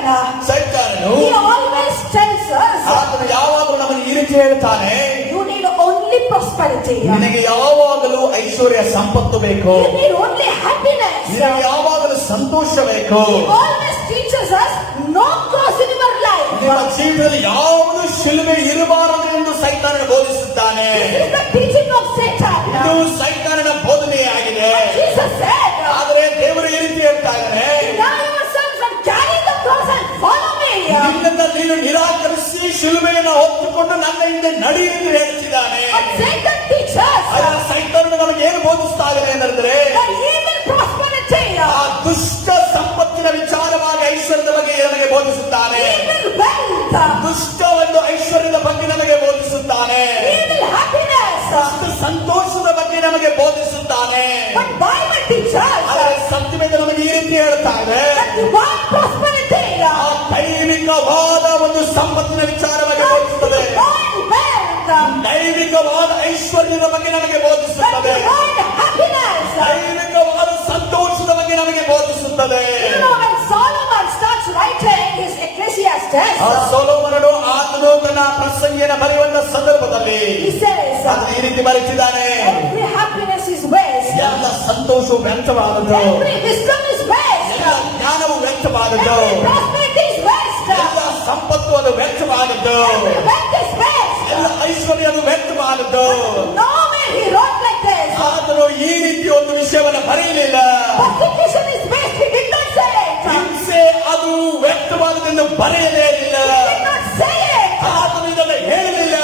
ಸೈತಾನನು he always tells us, ಆತನು ಯಾವಾಗಲೂ ನಮಗೆ ಈ ರೀತಿ ಹೇಳ್ತಾನೆ, you need only prosperity. ನಿನಗೆ ಯಾವಾಗಲೂ ಐಶ್ವರ್ಯ ಸಂಪತ್ತು ಬೇಕು. You need only happiness. ನಿನಗೆ ಯಾವಾಗಲೂ ಸಂತೋಷ ಬೇಕು. He always teaches us no cross in your life. ನಿಮ್ಮ ಜೀವನದಲ್ಲಿ ಯಾವುದು ಶಿಲುಬೆ ಇರಬಾರದು ಎಂದು ಸೈತಾನನು ಬೋಧಿಸುತ್ತಾನೆ. This is the teaching of Satan. ಇದು ಸೈತಾನನ ಬೋಧನೆಯಾಗಿದೆ. Jesus said, ಆದರೆ ದೇವರು ಈ ರೀತಿ ಹೇಳ್ತಾ ಇದ್ದಾನೆ, deny yourselves and carry the cross and follow me. ನಿನ್ನನ್ನು ನೀನು ನಿರಾಕರಿಸಿ ಶಿಲುಬೆಯನ್ನು ಹೊತ್ತುಕೊಂಡು ನನ್ನ ಹಿಂದೆ ನಡಿ ಎಂದು ಹೇಳ್ತಿದ್ದಾನೆ. But Satan teaches ಆದರೆ ಸೈತಾನನು ನಮಗೆ ಏನು ಬೋಧಿಸ್ತಾ ಇದ್ದಾನೆ ಎಂದರೆ, the evil prosperity, ಆ ದುಷ್ಟ ಸಂಪತ್ತಿನ ವಿಚಾರವಾಗಿ ಐಶ್ವರ್ಯದ ಬಗ್ಗೆ ನಮಗೆ ಬೋಧಿಸುತ್ತಾನೆ. evil wealth, ದುಷ್ಟ ಒಂದು ಐಶ್ವರ್ಯದ ಬಗ್ಗೆ ನಮಗೆ ಬೋಧಿಸುತ್ತಾನೆ. evil happiness. ದುಷ್ಟ ಸಂತೋಷದ ಬಗ್ಗೆ ನಮಗೆ ಬೋಧಿಸುತ್ತಾನೆ. But Bible teaches ಆದರೆ ಸತ್ಯವೇದ ನಮಗೆ ಈ ರೀತಿ ಹೇಳ್ತಾ ಇದೆ, that divine prosperity, ಆ ದೈವಿಕವಾದ ಒಂದು ಸಂಪತ್ತಿನ ವಿಚಾರವಾಗಿ ಬೋಧಿಸುತ್ತದೆ. divine wealth, ದೈವಿಕವಾದ ಐಶ್ವರ್ಯದ ಬಗ್ಗೆ ನಮಗೆ that ಬೋಧಿಸುತ್ತದೆ. divine happiness. ದೈವಿಕವಾದ ಸಂತೋಷದ ಬಗ್ಗೆ ನಮಗೆ ಬೋಧಿಸುತ್ತದೆ. You know, when Solomon starts writing his Ecclesiastes, ಆ ಸೊಲೊಮೋನನು ಆತನು ತನ್ನ ಪ್ರಸಂಗಿಯನ್ನು ಬರೆಯುವಂತ ಸಂದರ್ಭದಲ್ಲಿ he says, ಅದು ಈ ರೀತಿ ಬರೆದಿದ್ದಾನೆ, every happiness is waste, ಎಲ್ಲ ಸಂತೋಷವು ವ್ಯರ್ಥವಾದದ್ದು, every wisdom is waste, ಎಲ್ಲ ಜ್ಞಾನವು ವ್ಯರ್ಥವಾದದ್ದು, every prosperity is waste, ಎಲ್ಲ ಸಂಪತ್ತು ಅದು ವ್ಯರ್ಥವಾದದ್ದು, every wealth is waste. ಎಲ್ಲ ಐಶ್ವರ್ಯ ಅದು ವ್ಯರ್ಥವಾದದ್ದು. No way he wrote like this. ಆತನು ಈ ರೀತಿ ಒಂದು ವಿಷಯವನ್ನು ಬರೆಯಲಿಲ್ಲ. Persecution is waste, he did not say it. ಹಿಂಸೆ ಅದು ವ್ಯರ್ಥವಾದದೆಂದು ಬರೆಯಲೇ ಇಲ್ಲ. He did not say it. ಆತನು ಇದನ್ನು ಹೇಳಲಿಲ್ಲ.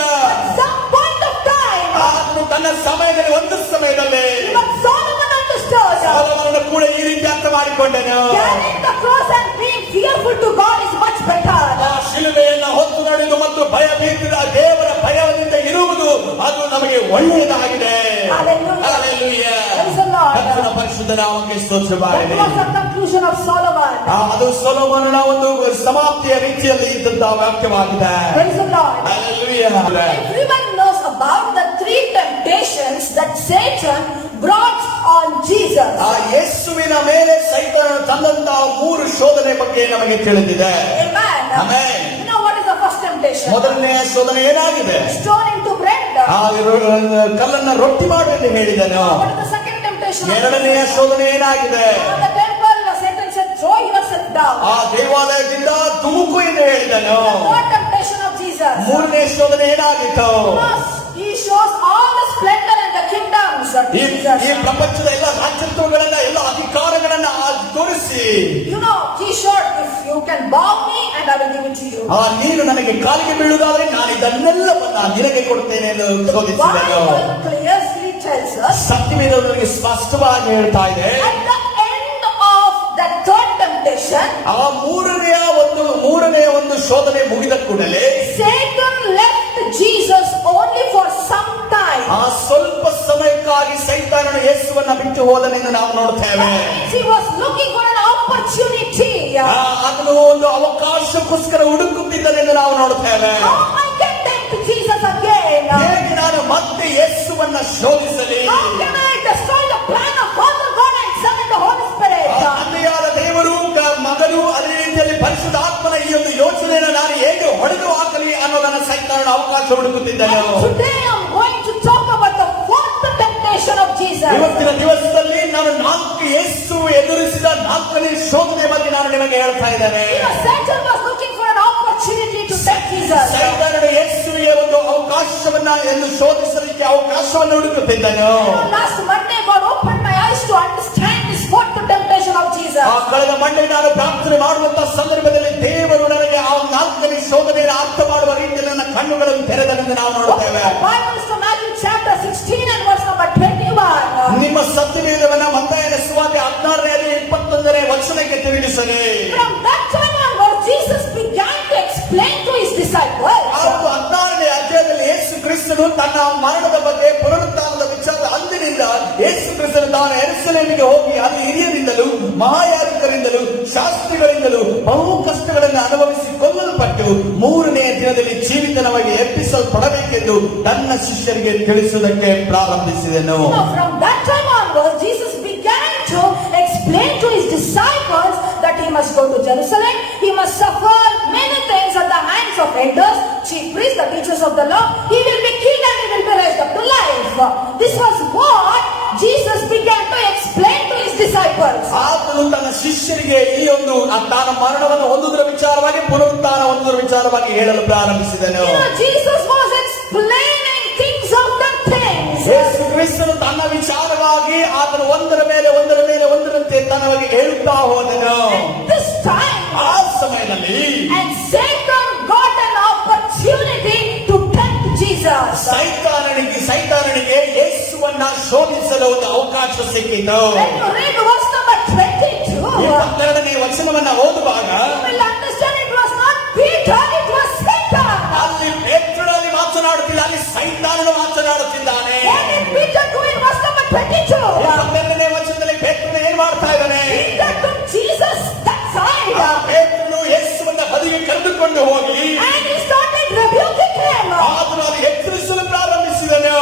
Some point of time, ಆತನು ತನ್ನ ಸಮಯದಲ್ಲಿ ಒಂದು ಸಮಯದಲ್ಲಿ even Solomon understood. ಸೊಲೊಮೋನನು ಕೂಡ ಈ ರೀತಿ ಅರ್ಥ ಮಾಡಿಕೊಂಡನು. Carrying the cross and being fearful to God is much better. ಆ ಶಿಲುಬೆಯನ್ನು ಹೊತ್ತು ನಡೆದು ಮತ್ತು ಭಯಭೀತಿದ ದೇವರ ಭಯದಿಂದ ಇರುವುದು ಅದು ನಮಗೆ ಒಳ್ಳೆಯದಾಗಿದೆ. Hallelujah. Hallelujah. Praise the Lord. ಕರ್ತನ ಪರಿಶುದ್ಧ ನಾಮಕ್ಕೆ That ಸ್ತೋತ್ರವಾಗಲಿ. was the conclusion of Solomon. ಅದು ಸೊಲೊಮೋನನ ಒಂದು ಸಮಾಪ್ತಿಯ ರೀತಿಯಲ್ಲಿ ಇದ್ದಂತಹ ವಾಕ್ಯವಾಗಿದೆ. Praise the Lord. Hallelujah. Everyone knows about the three temptations that Satan brought on Jesus. ಆ ಯೇಸುವಿನ ಮೇಲೆ ಸೈತಾನನು ತಂದಂತಹ 3 ಶೋಧನೆ ಬಗ್ಗೆ ನಮಗೆ ತಿಳಿದಿದೆ. Amen. Amen. You know what is the first temptation? ಮೊದಲನೆಯ ಶೋಧನೆ ಏನಾಗಿದೆ? Stone into bread. ಕಲ್ಲನ್ನ ರೊಟ್ಟಿ ಮಾಡು ಎಂದು ಹೇಳಿದನು. What is the second temptation? ಎರಡನೆಯ ಶೋಧನೆ ಏನಾಗಿದೆ? On the temple, Satan said, throw yourself down. ಆ ದೇವಾಲಯದಿಂದ ಧುಮುಕು ಎಂದು ಹೇಳಿದನು. The third temptation of Jesus. ಮೂರನೇ ಶೋಧನೆ ಏನಾಗಿತ್ತು? He shows all the splendor and the kingdoms of Jesus. ಈ ಪ್ರಪಂಚದ ಎಲ್ಲ ರಾಜ್ಯತ್ವಗಳನ್ನ ಎಲ್ಲ ಅಧಿಕಾರಗಳನ್ನ ತೋರಿಸಿ, He showed, if you can bow me and I will give it to you. ನೀನು ನನಗೆ ಕಾಲಿಗೆ ಬೀಳುವುದಾದ್ರೆ ನಾನು ಇದನ್ನೆಲ್ಲವನ್ನ ನಿನಗೆ ಕೊಡ್ತೇನೆ ಎಂದು ತೋರಿಸಿದನು. Bible clearly tells us, ಸತ್ಯವೇದದಲ್ಲಿ ಸ್ಪಷ್ಟವಾಗಿ ಹೇಳ್ತಾ ಇದೆ, at the end of that third temptation, ಆ ಮೂರನೇ ಒಂದು ಶೋಧನೆ ಮುಗಿದ ಕೂಡಲೇ Satan left Jesus only for some time. ಆ ಸ್ವಲ್ಪ ಸಮಯಕ್ಕಾಗಿ ಸೈತಾನನು ಯೇಸುವನ್ನ ಬಿಟ್ಟು ಹೋದನೆಂದು ನಾವು ನೋಡ್ತೇವೆ. He was looking for an opportunity. ಅದನ್ನು ಒಂದು ಅವಕಾಶಕ್ಕೋಸ್ಕರ ಹುಡುಕುತ್ತಿದ್ದನೆಂದು ನಾವು ನೋಡ್ತೇವೆ. How I can tempt Jesus again? ಹೇಗೆ ನಾನು ಮತ್ತೆ ಯೇಸುವನ್ನ ಶೋಧಿಸಲಿ? How can I destroy the plan of Father God and Son and the Holy Spirit? ತಂದೆಯಾದ ದೇವರು ಮಗನು ಅದೇ ರೀತಿಯಲ್ಲಿ ಪರಿಶುದ್ಧಾತ್ಮನ ಈ ಒಂದು ಯೋಚನೆಯನ್ನು ನಾನು ಹೇಗೆ ಹೊಡೆದು ಹಾಕಲಿ ಅನ್ನೋದನ್ನ ಸೈತಾನನ ಅವಕಾಶ ಹುಡುಕುತ್ತಿದ್ದನು. Today I'm going to talk about the fourth temptation of Jesus. ಇವತ್ತಿನ ದಿವಸದಲ್ಲಿ ನಾನು ಯೇಸು ಎದುರಿಸಿದ 4ನೇ ಶೋಧನೆ ಬಗ್ಗೆ ನಾನು ನಿಮಗೆ ಹೇಳ್ತಾ ಇದ್ದೇನೆ. Satan was looking for an opportunity to tempt Jesus. ಸೈತಾನನು ಯೇಸುವಿಗೆ ಒಂದು ಅವಕಾಶವನ್ನ ಎಂದು ಶೋಧಿಸಲಿಕ್ಕೆ ಅವಕಾಶವನ್ನು ಹುಡುಕುತ್ತಿದ್ದನು. Last Monday God opened my eyes to understand this fourth temptation of Jesus. ಕಳೆದ ಮಂಡೇ ನಾನು ಪ್ರಾರ್ಥನೆ ಮಾಡುವಂತಹ ಸಂದರ್ಭದಲ್ಲಿ ದೇವರು ನನಗೆ ಆ 4ನೇ ಶೋಧನೆಯನ್ನು ಅರ್ಥ ಮಾಡುವ ರೀತಿಯಲ್ಲಿ ನನ್ನ ಕಣ್ಣುಗಳನ್ನು ತೆರೆದನೆಂದು ನಾವು ನೋಡುತ್ತೇವೆ. Matthew chapter 16 and verse number 21. ನಿಮ್ಮ ಸತ್ಯವೇದವನ್ನ ಮತ್ತಾಯನ ಸುವಾರ್ತೆ 16ನೇ 21ನೇ ವಚನಕ್ಕೆ ತಿರುಗಿಸಲಿ. From that time onwards Jesus began to explain to his disciples. 16ನೇ ಅಧ್ಯಾಯದಲ್ಲಿ ಯೇಸು ಕ್ರಿಸ್ತನು ತನ್ನ ಮರಣದ ಬಗ್ಗೆ ಪುನರುತ್ಥಾನದ ವಿಚಾರ ಅಂದಿನಿಂದ ಯೇಸು ಕ್ರಿಸ್ತನು ತಾನು ಯೆರೂಸಲೇಮಿಗೆ ಹೋಗಿ ಅಲ್ಲಿ ಹಿರಿಯರಿಂದಲೂ ಮಹಾಯಾಜಕರಿಂದಲೂ ಶಾಸ್ತ್ರಿಗಳಿಂದಲೂ ಬಹು ಕಷ್ಟಗಳನ್ನು ಅನುಭವಿಸಿ ಕೊಲ್ಲಲ್ಪಟ್ಟು 3ನೇ ದಿನದಲ್ಲಿ ಜೀವಿತನವಾಗಿ ಎಬ್ಬಿಸಲ್ಪಡಬೇಕೆಂದು ತನ್ನ ಶಿಷ್ಯರಿಗೆ ತಿಳಿಸುವುದಕ್ಕೆ ಪ್ರಾರಂಭಿಸಿದನು. From that time onwards Jesus began to explain to his disciples that he must go to Jerusalem, he must suffer many things at the hands of elders, chief priests, the teachers of the law, he will be killed and he will be raised up to life. This was what Jesus began to explain to his disciples. ಆತನು ತನ್ನ ಶಿಷ್ಯರಿಗೆ ಈ ಒಂದು ತಾನ ಮರಣವನ್ನು ಹೊಂದುವುದರ ವಿಚಾರವಾಗಿ ಪುನರುತ್ಥಾನ ಹೊಂದುವುದರ ವಿಚಾರವಾಗಿ ಹೇಳಲು ಪ್ರಾರಂಭಿಸಿದನು. Jesus was explaining things of the things. ಯೇಸು ಕ್ರಿಸ್ತನು ತನ್ನ ವಿಚಾರವಾಗಿ ಆತನು ಒಂದರಂತೆ ತನ್ನವಾಗಿ ಹೇಳುತ್ತಾ ಹೋದನು. This time, ಆ ಸಮಯದಲ್ಲಿ and Satan got an opportunity to tempt Jesus. ಸೈತಾನನಿಗೆ ಯೇಸುವನ್ನ ಶೋಧಿಸಲು ಒಂದು ಅವಕಾಶ ಸಿಕ್ಕಿತು. When you read verse number 22, 22ನೇ ವಚನವನ್ನ ಓದುವಾಗ you will understand it was not Peter, it was Satan. ಅಲ್ಲಿ ಪೇತ್ರನಲ್ಲಿ ಮಾತನಾಡುತ್ತಿಲ್ಲ, ಅಲ್ಲಿ ಸೈತಾನನು ಮಾತನಾಡುತ್ತಿದ್ದಾನೆ. What did Peter do in verse number 22? 22ನೇ ವಚನದಲ್ಲಿ ಪೇತ್ರನು ಏನ್ ಮಾಡ್ತಾ ಇದ್ದಾನೆ? Peter took Jesus that side ಪೇತ್ರನು ಯೇಸುವನ್ನ ಬದಿಗೆ ಕರೆದುಕೊಂಡು ಹೋಗಿ and he started rebuking him. ಆತನು ಅಲ್ಲಿ ಎಚ್ಚರಿಸಲು ಪ್ರಾರಂಭಿಸಿದನು.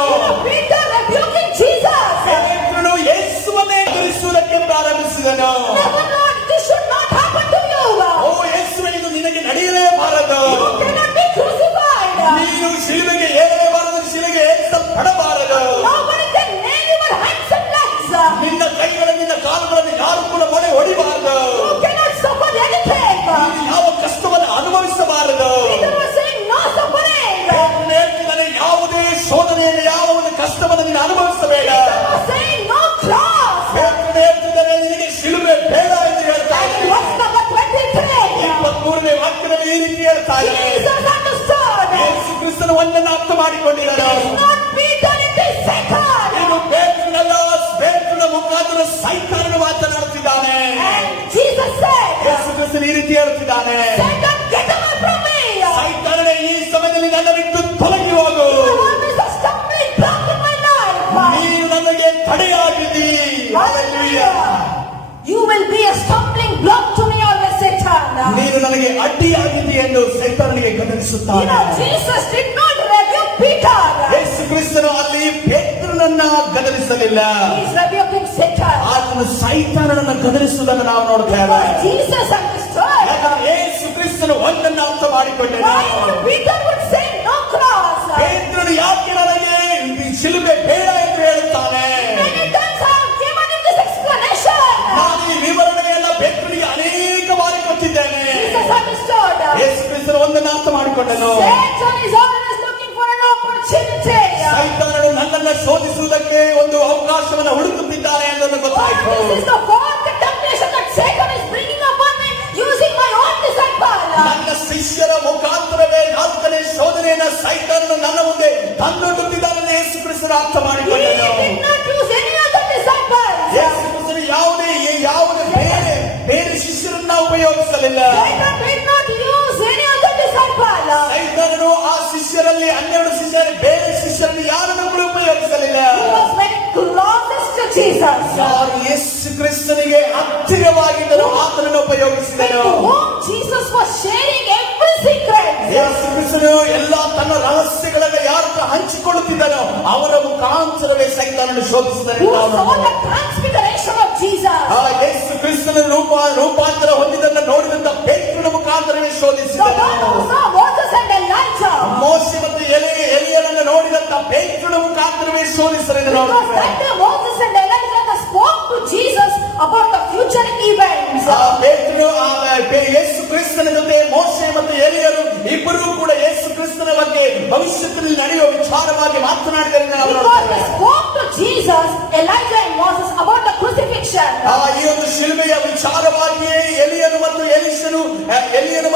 Peter rebuking Jesus. ಪೇತ್ರನು ಯೇಸುವನ್ನೇ ಎದುರಿಸುವುದಕ್ಕೆ ಪ್ರಾರಂಭಿಸಿದನು. Never, Lord, this should not happen to you. ಓ ಯೇಸುವೆ, ಇದು ನಿನಗೆ ನಡೆಯಲೇಬಾರದು. You cannot be crucified. ನೀನು ಶಿಲುಬೆಗೆ ಏರಲೇಬಾರದು, ಶಿಲುಬೆಗೆ ಏರಿಸಲ್ಪಡಬಾರದು. Nobody can nail your hands and legs. ನಿನ್ನ ಕೈಗಳನ್ನು ನಿನ್ನ ಕಾಲುಗಳನ್ನು ಯಾರು ಕೂಡ ಮೊಳೆ ಹೊಡಿಬಾರದು. You cannot suffer anything. ನೀನು ಯಾವ ಕಷ್ಟವನ್ನು ಅನುಭವಿಸಬಾರದು. Peter was saying no suffering. ಪೇತ್ರನು ಹೇಳ್ತಿದ್ದಾನೆ, ಯಾವುದೇ ಶೋಧನೆಯನ್ನು ಯಾವ ಒಂದು ಕಷ್ಟವನ್ನು ನೀನು ಅನುಭವಿಸಬೇಡ. Peter was saying no cross. ಪೇತ್ರನು ಹೇಳ್ತಿದ್ದಾನೆ, ನಿನಗೆ ಶಿಲುಬೆ ಬೇಡ ಎಂದು ಹೇಳ್ತಾ And ಇದ್ದಾನೆ. verse number 23. 23ನೇ ವಾಕ್ಯದಲ್ಲಿ ಈ ರೀತಿ ಹೇಳ್ತಾ ಇದ್ದಾನೆ. Jesus understood. ಯೇಸು ಕ್ರಿಸ್ತನು ಒಂದನ್ನು ಅರ್ಥ ಮಾಡಿಕೊಂಡಿದ್ದಾನೆ. It's not Peter, it is Satan. ಇದು ಪೇತ್ರನಲ್ಲ, ಪೇತ್ರನ ಮುಖಾಂತರ ಸೈತಾನನು ಮಾತನಾಡುತ್ತಿದ್ದಾನೆ. And Jesus said, ಯೇಸು ಕ್ರಿಸ್ತನು ಈ ರೀತಿ ಹೇಳುತ್ತಿದ್ದಾನೆ, Satan, get away from me. ಸೈತಾನನೇ, ಈ ಸಮಯದಲ್ಲಿ ನನ್ನ ಬಿಟ್ಟು ತೊಲಗಿ ಹೋಗು. You are always a stumbling block in my life. ನೀನು ನನಗೆ ತಡೆಯಾಗಿದ್ದಿ. Hallelujah. You will be a stumbling block to me always, Satan. ನೀನು ನನಗೆ ಅಡ್ಡಿಯಾಗಿದ್ದಿ ಎಂದು ಸೈತಾನನಿಗೆ ಗದರಿಸುತ್ತಾನೆ. Jesus did not rebuke Peter. ಯೇಸು ಕ್ರಿಸ್ತನು ಅಲ್ಲಿ ಪೇತ್ರನನ್ನ ಗದರಿಸಲಿಲ್ಲ, He's rebuking Satan. ಆತನು ಸೈತಾನನನ್ನು ಗದರಿಸುವುದನ್ನು ನಾವು ನೋಡ್ತೇವೆ. Because Jesus understood. ಯಾಕಂದ್ರೆ ಯೇಸು ಕ್ರಿಸ್ತನು ಒಂದನ್ನು ಅರ್ಥ ಮಾಡಿಕೊಂಡನು. Why would Peter would say no cross? ಪೇತ್ರನು ಯಾಕೆ ನನಗೆ ಈ ಶಿಲುಬೆ ಬೇಡ ಎಂದು ಹೇಳುತ್ತಾನೆ? Many times I have given him this explanation. ನಾನು ಈ ವಿವರಣೆಯನ್ನ ಪೇತ್ರನಿಗೆ ಅನೇಕ ಬಾರಿ ಕೊಟ್ಟಿದ್ದೇನೆ. Jesus understood. ಯೇಸು ಕ್ರಿಸ್ತನು ಒಂದನ್ನು ಅರ್ಥ ಮಾಡಿಕೊಂಡನು. Satan disciple. This is the fourth temptation that Satan is bringing upon me using my own disciple. ನನ್ನ ಶಿಷ್ಯರ ಮುಖಾಂತರವೇ ನಾಲ್ಕನೇ ಶೋಧನೆಯನ್ನ ಸೈತಾನನು ನನ್ನ ಮುಂದೆ ತಂದೊಡ್ಡುತ್ತಿದ್ದಾನೆ. ಯೇಸು ಕ್ರಿಸ್ತನು ಅರ್ಥ He ಮಾಡಿಕೊಂಡನು. did not use any other disciples. ಯೇಸು ಕ್ರಿಸ್ತನು ಯಾವುದೇ ಬೇರೆ ಶಿಷ್ಯರನ್ನ ಉಪಯೋಗಿಸಲಿಲ್ಲ. Satan did not use any other disciple. ಸೈತಾನನು ಆ ಶಿಷ್ಯರಲ್ಲಿ 12 ಶಿಷ್ಯರು ಬೇರೆ ಶಿಷ್ಯರನ್ನು ಯಾರನ್ನು ಕೂಡ ಉಪಯೋಗಿಸಲಿಲ್ಲ. He was very closest to Jesus. ಯಾರು ಯೇಸು ಕ್ರಿಸ್ತನಿಗೆ ಹತ್ತಿರವಾಗಿದ್ದರು ಆತನನ್ನು ಉಪಯೋಗಿಸಿದನು. To whom Jesus was sharing every secret. ಯೇಸು ಕ್ರಿಸ್ತನು ಎಲ್ಲ ತನ್ನ ರಹಸ್ಯಗಳನ್ನು ಯಾರು ಹಂಚಿಕೊಳ್ಳುತ್ತಿದ್ದನೋ ಅವರ ಮುಖಾಂತರವೇ ಸೈತಾನನು ಶೋಧಿಸಿದನು. Who saw the transfiguration of Jesus. ಆ ಯೇಸು ಕ್ರಿಸ್ತನ ರೂಪಾಂತರ ಹೊಂದಿದ್ದನ್ನು ನೋಡಿದಂತ ಪೇತ್ರನ ಮುಖಾಂತರವೇ The ಶೋಧಿಸಿದನು. one who saw Moses and Elijah. ಮೋಶೆ ಮತ್ತು ಎಲಿಯನನ್ನು ನೋಡಿದಂತ ಪೇತ್ರನ ಮುಖಾಂತರವೇ ಶೋಧಿಸಿದನು. Because that day Moses and Elijah spoke to Jesus about the future events. ಆ ಪೇತ್ರನು ಯೇಸು ಕ್ರಿಸ್ತನ ಜೊತೆ ಮೋಶೆ ಮತ್ತು ಎಲಿಯರು ಇಬ್ಬರೂ ಕೂಡ ಯೇಸು ಕ್ರಿಸ್ತನ ಬಗ್ಗೆ ಭವಿಷ್ಯದಲ್ಲಿ ನಡೆಯುವ ವಿಚಾರವಾಗಿ ಮಾತನಾಡಿದ್ದರಿಂದ ನಾವು Because ನೋಡ್ತೇವೆ. they spoke to Jesus, Elijah and Moses about the crucifixion. ಈ ಒಂದು ಶಿಲುಬೆಯ ವಿಚಾರವಾಗಿಯೇ ಎಲಿಯನು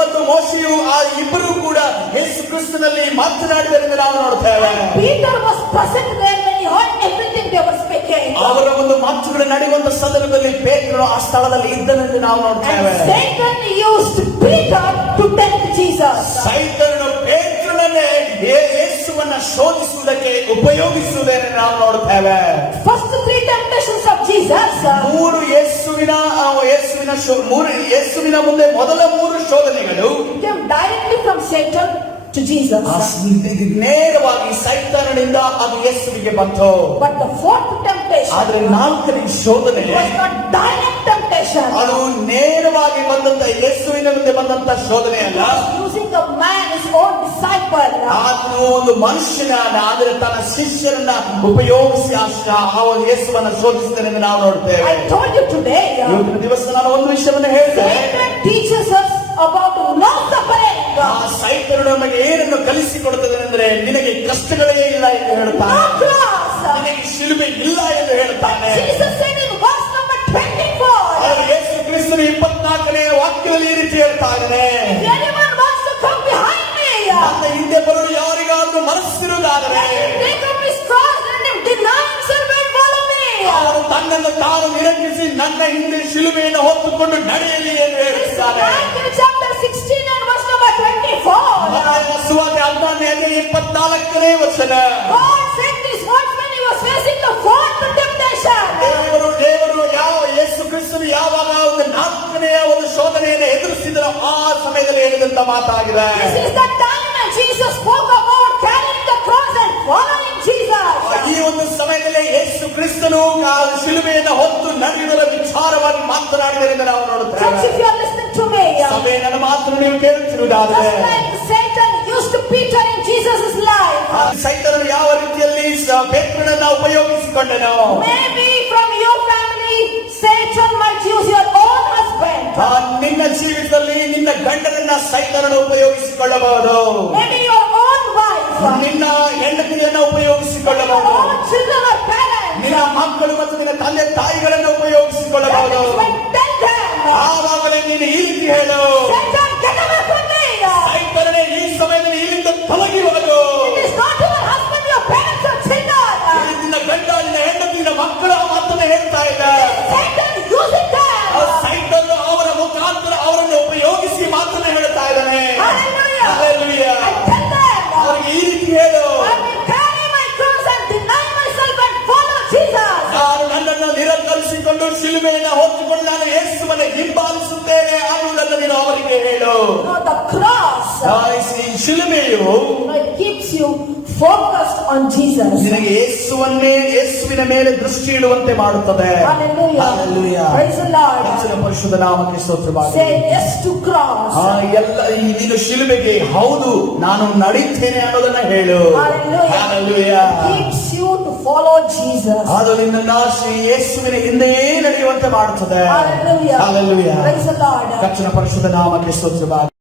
ಮತ್ತು ಮೋಶೆಯು ಆ ಇಬ್ಬರೂ ಕೂಡ ಯೇಸು ಕ್ರಿಸ್ತನಲ್ಲಿ ಮಾತನಾಡಿದ್ದರಿಂದ ನಾವು ನೋಡ್ತೇವೆ. Peter was present there when he heard everything they were speaking. ಅವರ ಒಂದು ಮಾತುಗಳು ನಡೆಯುವಂತ ಸಂದರ್ಭದಲ್ಲಿ ಪೇತ್ರನು ಆ ಸ್ಥಳದಲ್ಲಿ ಇದ್ದನೆಂದು ನಾವು ನೋಡ್ತೇವೆ. And Satan used Peter to tempt Jesus. ಸೈತಾನನು ಪೇತ್ರನನ್ನೇ ಯೇಸುವನ್ನ ಶೋಧಿಸುವುದಕ್ಕೆ ಉಪಯೋಗಿಸುವುದನ್ನು ನಾವು ನೋಡ್ತೇವೆ. First three temptations of Jesus. ಯೇಸುವಿನ ಮುಂದೆ ಮೊದಲ 3 ಶೋಧನೆಗಳು Came directly from Satan to Jesus. ನೇರವಾಗಿ ಸೈತಾನನಿಂದ ಅದು ಯೇಸುವಿಗೆ ಬಂತು. But the fourth temptation ಆದ್ರೆ 4ನೇ ಶೋಧನೆ was not direct temptation. ಅದು ನೇರವಾಗಿ ಬಂದಂತ ಯೇಸುವಿನ ಮುಂದೆ ಬಂದಂತ ಶೋಧನೆ ಅಲ್ಲ. Using a man, his own disciple. ಆತನು ಒಂದು ಮನುಷ್ಯನ ಆದರೆ ತನ್ನ ಶಿಷ್ಯರನ್ನ ಉಪಯೋಗಿಸಿ ಆ ಒಂದು ಯೇಸುವನ್ನ ಶೋಧಿಸಿದನೆಂದು ನಾವು ನೋಡ್ತೇವೆ. I told you today. ಇವತ್ತಿನ ದಿವಸ ನಾನು ಒಂದು ವಿಷಯವನ್ನು ಹೇಳಿದೆ. Satan teaches us about no suffering. ಆ ಸೈತಾನನು ನಮಗೆ ಏನನ್ನು ಕಲಿಸಿಕೊಡುತ್ತದೆ ಅಂದ್ರೆ ನಿನಗೆ ಕಷ್ಟಗಳೇ ಇಲ್ಲ ಎಂದು No ಹೇಳುತ್ತಾನೆ. cross. ನಿನಗೆ ಶಿಲುಬೆ ಇಲ್ಲ ಎಂದು ಹೇಳುತ್ತಾನೆ. Jesus said in verse number 24. ಆದರೆ ಯೇಸು ಕ್ರಿಸ್ತನ 24ನೇ ವಾಕ್ಯದಲ್ಲಿ ಈ ರೀತಿ ಹೇಳ್ತಾ ಇದ್ದಾನೆ. If anyone wants to come behind me, ನನ್ನ ಹಿಂದೆ ಬರಲು ಯಾರಿಗಾದ್ರೂ ಮನಸ್ಸಿರುವುದಾದರೆ take up his cross and him deny himself and follow me. ಅವನು ತನ್ನನ್ನು ತಾನು ನಿರಂಕಿಸಿ ನನ್ನ ಹಿಂದೆ ಶಿಲುಬೆಯನ್ನು ಹೊತ್ತುಕೊಂಡು ನಡೆಯಲಿ ಎಂದು ಹೇಳುತ್ತಾನೆ. Matthew chapter 16 and verse number 24. ಮತ್ತಾಯನ ಸುವಾರ್ತೆ 16ನೇ ವಚನ. God said these words when he was facing the fourth temptation. ದೇವರು ಯೇಸು ಕ್ರಿಸ್ತನು ಯಾವಾಗ ಒಂದು 4ನೇ ಒಂದು ಶೋಧನೆಯನ್ನು ಎದುರಿಸಿದರೋ ಆ ಸಮಯದಲ್ಲಿ ಹೇಳಿದಂತ ಮಾತಾಗಿದೆ. This is the time when Jesus spoke about carrying the cross and following Jesus. ಈ ಒಂದು ಸಮಯದಲ್ಲಿ ಯೇಸು ಕ್ರಿಸ್ತನು ಶಿಲುಬೆಯನ್ನು ಹೊತ್ತು ನಡೆಯುವುದರ ವಿಚಾರವಾಗಿ ಮಾತನಾಡಿದರಿಂದ ನಾವು ನೋಡುತ್ತೇವೆ. Church, if you are listening to me, ಸಭೆ ನನ್ನ ಮಾತನ್ನು ನೀವು ಕೇಳುತ್ತಿರುವುದಾದರೆ just like Satan used Peter in Jesus' life, ಸೈತಾನನು ಯಾವ ರೀತಿಯಲ್ಲಿ ಪೇತ್ರನನ್ನ ಉಪಯೋಗಿಸಿಕೊಂಡನು. maybe from your family, Satan might use your own husband. ನಿನ್ನ ಜೀವಿತದಲ್ಲಿ ನಿನ್ನ ಗಂಡನನ್ನ ಸೈತಾನನು ಉಪಯೋಗಿಸಿಕೊಳ್ಳಬಹುದು. Maybe your own wife. ನಿನ್ನ ಹೆಂಡತಿಯನ್ನ Your ಉಪಯೋಗಿಸಿಕೊಳ್ಳಬಹುದು. own children or parents. ನಿನ್ನ ಮಕ್ಕಳು ಮತ್ತು ನಿನ್ನ ತಂದೆ ತಾಯಿಗಳನ್ನು ಉಪಯೋಗಿಸಿಕೊಳ್ಳಬಹುದು. That is when tell them, ಆವಾಗಲೇ ನೀನು ಈ ರೀತಿ ಹೇಳು, Satan, get away from me. ಸೈತಾನನೇ ಈ ಸಮಯದಲ್ಲಿ ಇಲ್ಲಿಂದ ತೊಲಗಿ ಹೋಗು. It is not your husband, your parents or children. ಇಲ್ಲಿ ನಿನ್ನ ಗಂಡ ನಿನ್ನ ಹೆಂಡತಿ ನಿನ್ನ ಮಕ್ಕಳ ಮಾತನ್ನು ಹೇಳ್ತಾ ಇಲ್ಲ. Satan using them. ಸೈತಾನನು ಅವರ ಮುಖಾಂತರ ಅವರನ್ನು ಉಪಯೋಗಿಸಿ ಮಾತನ್ನು ಹೇಳ್ತಾ ಇದ್ದಾನೆ. Hallelujah. Hallelujah. I tell them, ಅವರಿಗೆ ಈ ರೀತಿ ಹೇಳು, I will carry my cross and deny myself and follow Jesus. ನಾನು ನನ್ನನ್ನು ನಿರಾಕರಿಸಿಕೊಂಡು ಶಿಲುಬೆಯನ್ನು ಹೊತ್ತುಕೊಂಡು ನಾನು ಯೇಸುವನ್ನು ಹಿಂಬಾಲಿಸುತ್ತೇನೆ ಅನ್ನುವುದನ್ನು ನೀನು ಅವರಿಗೆ ಹೇಳು. No, the cross, ಈ ಶಿಲುಬೆಯು it keeps you focused on Jesus. ನಿನಗೆ ಯೇಸುವಿನ ಮೇಲೆ ದೃಷ್ಟಿ ಇಡುವಂತೆ ಮಾಡುತ್ತದೆ. Hallelujah. Hallelujah. Praise the Lord. ಯೇಸುವಿನ ಪರಿಶುದ್ಧ ನಾಮಕ್ಕೆ ಸ್ತೋತ್ರವಾಗಲಿ. Say yes to cross. ನೀನು ಶಿಲುಬೆಗೆ ಹೌದು ನಾನು ನಡೀತೇನೆ ಅನ್ನೋದನ್ನ ಹೇಳು. Hallelujah. Hallelujah. It keeps you to follow Jesus. ಅದು ನಿನ್ನನ್ನು ಯೇಸುವಿನ ಹಿಂದೆ ನಡೆಯುವಂತೆ ಮಾಡುತ್ತದೆ. Hallelujah. Hallelujah. Praise the Lord. ಕರ್ತನ ಪರಿಶುದ್ಧ ನಾಮಕ್ಕೆ ಸ್ತೋತ್ರವಾಗಲಿ.